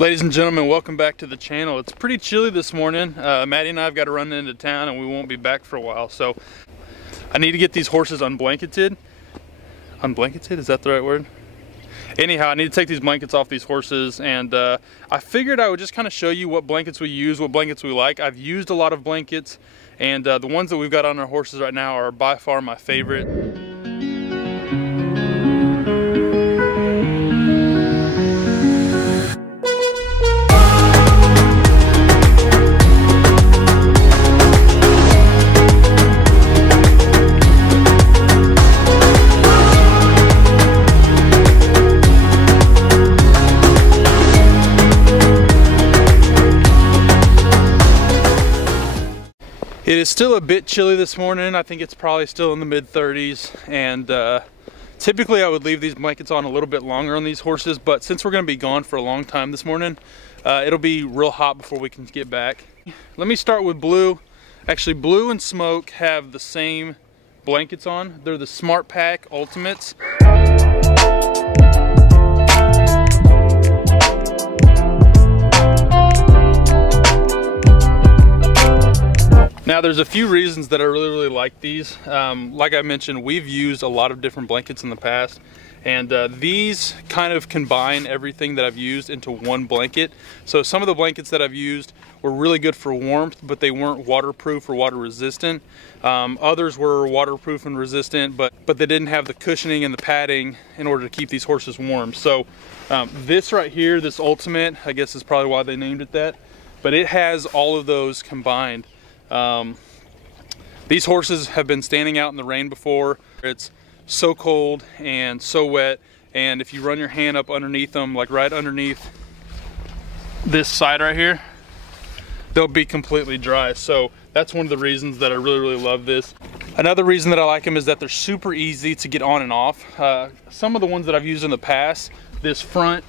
Ladies and gentlemen, welcome back to the channel. It's pretty chilly this morning. Maddie and I have got to run into town and we won't be back for a while. So I need to get these horses unblanketed. Unblanketed, is that the right word? Anyhow, I need to take these blankets off these horses, and I figured I would just kind of show you what blankets we use, what blankets we like. I've used a lot of blankets, and the ones that we've got on our horses right now are by far my favorite. It is still a bit chilly this morning. I think it's probably still in the mid-30s, and typically I would leave these blankets on a little bit longer on these horses, but since we're going to be gone for a long time this morning, it'll be real hot before we can get back. Let me start with Blue. Actually, Blue and Smoke have the same blankets on. They're the Smart Pack Ultimates. Now there's a few reasons that I really like these. Like I mentioned, we've used a lot of different blankets in the past, and these kind of combine everything that I've used into one blanket. So some of the blankets that I've used were really good for warmth, but they weren't waterproof or water resistant. Others were waterproof and resistant, but they didn't have the cushioning and the padding in order to keep these horses warm. So this right here, this Ultimate, I guess is probably why they named it that, but it has all of those combined. These horses have been standing out in the rain before. It's so cold and so wet, and if you run your hand up underneath them, like right underneath this side right here, they'll be completely dry. So that's one of the reasons that I really love this. Another reason that I like them is that they're super easy to get on and off. Some of the ones that I've used in the past, this front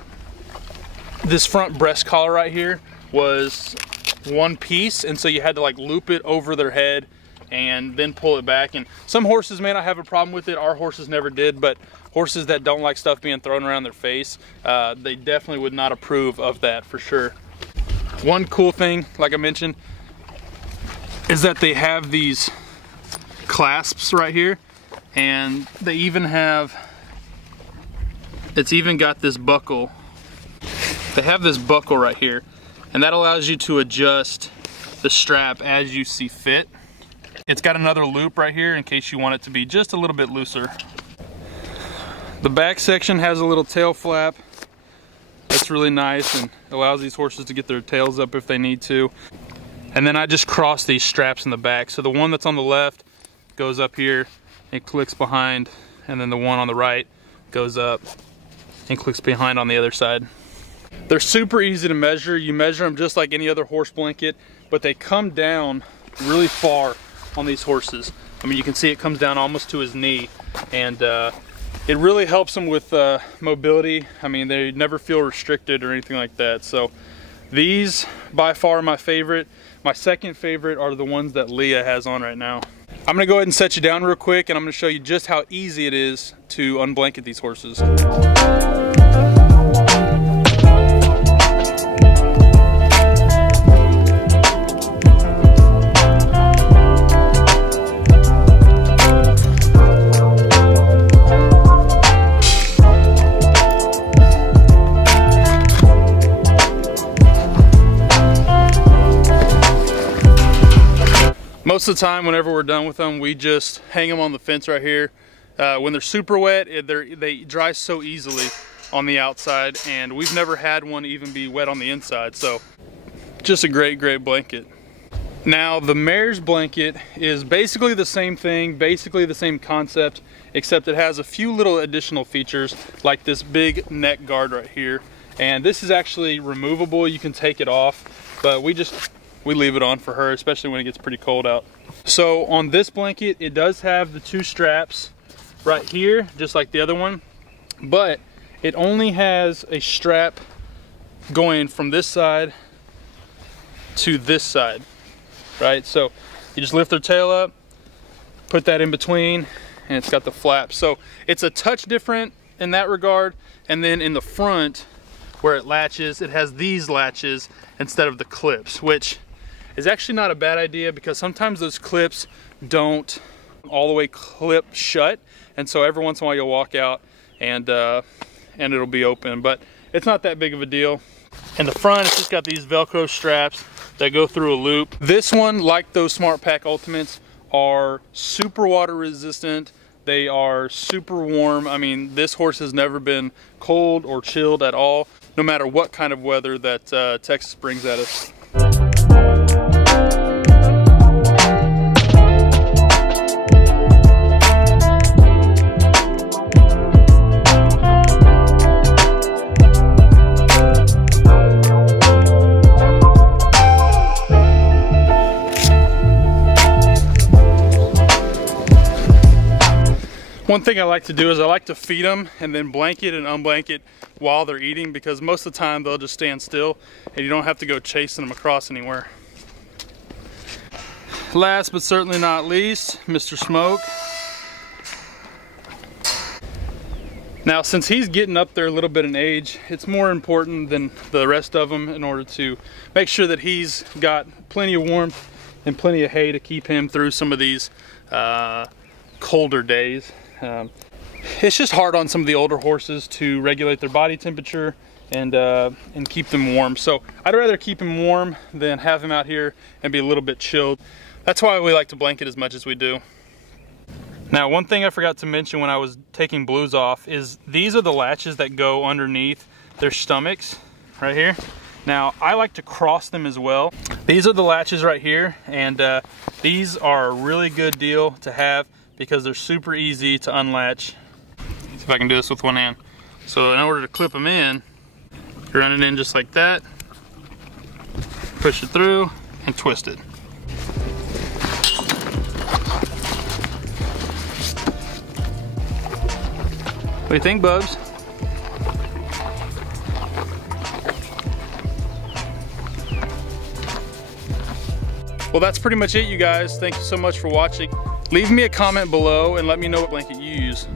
breast collar right here was one piece, and so you had to like loop it over their head and then pull it back. And some horses may not have a problem with it. Our horses never did, but horses that don't like stuff being thrown around their face, they definitely would not approve of that for sure. One cool thing, like I mentioned, is that they have these clasps right here, and they even have, it's even got this buckle. They have this buckle right here, and that allows you to adjust the strap as you see fit. It's got another loop right here in case you want it to be just a little bit looser. The back section has a little tail flap. That's really nice and allows these horses to get their tails up if they need to. And then I just cross these straps in the back. So the one that's on the left goes up here, it clicks behind, and then the one on the right goes up and clicks behind on the other side. They're super easy to measure. You measure them just like any other horse blanket, but they come down really far on these horses. I mean, you can see it comes down almost to his knee, and it really helps them with mobility. I mean, they never feel restricted or anything like that. So these, by far, my favorite. My second favorite are the ones that Leah has on right now. I'm gonna go ahead and set you down real quick, and I'm gonna show you just how easy it is to unblanket these horses. Most of the time, whenever we're done with them, we just hang them on the fence right here. When they're super wet, they dry so easily on the outside, and we've never had one even be wet on the inside. So just a great blanket. Now the mare's blanket is basically the same thing, basically the same concept, except it has a few little additional features like this big neck guard right here. And this is actually removable. You can take it off, but we leave it on for her, especially when it gets pretty cold out. So on this blanket, it does have the two straps right here, just like the other one, but it only has a strap going from this side to this side, right? So you just lift their tail up, put that in between, and it's got the flap. So it's a touch different in that regard. And then in the front, where it latches, it has these latches instead of the clips, which is actually not a bad idea because sometimes those clips don't all the way clip shut, and so every once in a while you'll walk out and it'll be open, but it's not that big of a deal. In the front, it's just got these Velcro straps that go through a loop. This one, like those SmartPak Ultimates, are super water resistant. They are super warm. I mean, this horse has never been cold or chilled at all, no matter what kind of weather that Texas brings at us. One thing I like to do is I like to feed them and then blanket and unblanket while they're eating, because most of the time they'll just stand still and you don't have to go chasing them across anywhere. Last but certainly not least, Mr. Smoke. Now, since he's getting up there a little bit in age, it's more important than the rest of them in order to make sure that he's got plenty of warmth and plenty of hay to keep him through some of these colder days. It's just hard on some of the older horses to regulate their body temperature and keep them warm. So I'd rather keep him warm than have him out here and be a little bit chilled. That's why we like to blanket as much as we do. Now, one thing I forgot to mention when I was taking Blues off is these are the latches that go underneath their stomachs right here. Now, I like to cross them as well. These are the latches right here, and these are a really good deal to have because they're super easy to unlatch. See if I can do this with one hand. So in order to clip them in, you run it in just like that, push it through, and twist it. What do you think, Bubs? Well, that's pretty much it, you guys. Thank you so much for watching. Leave me a comment below and let me know what blanket you use.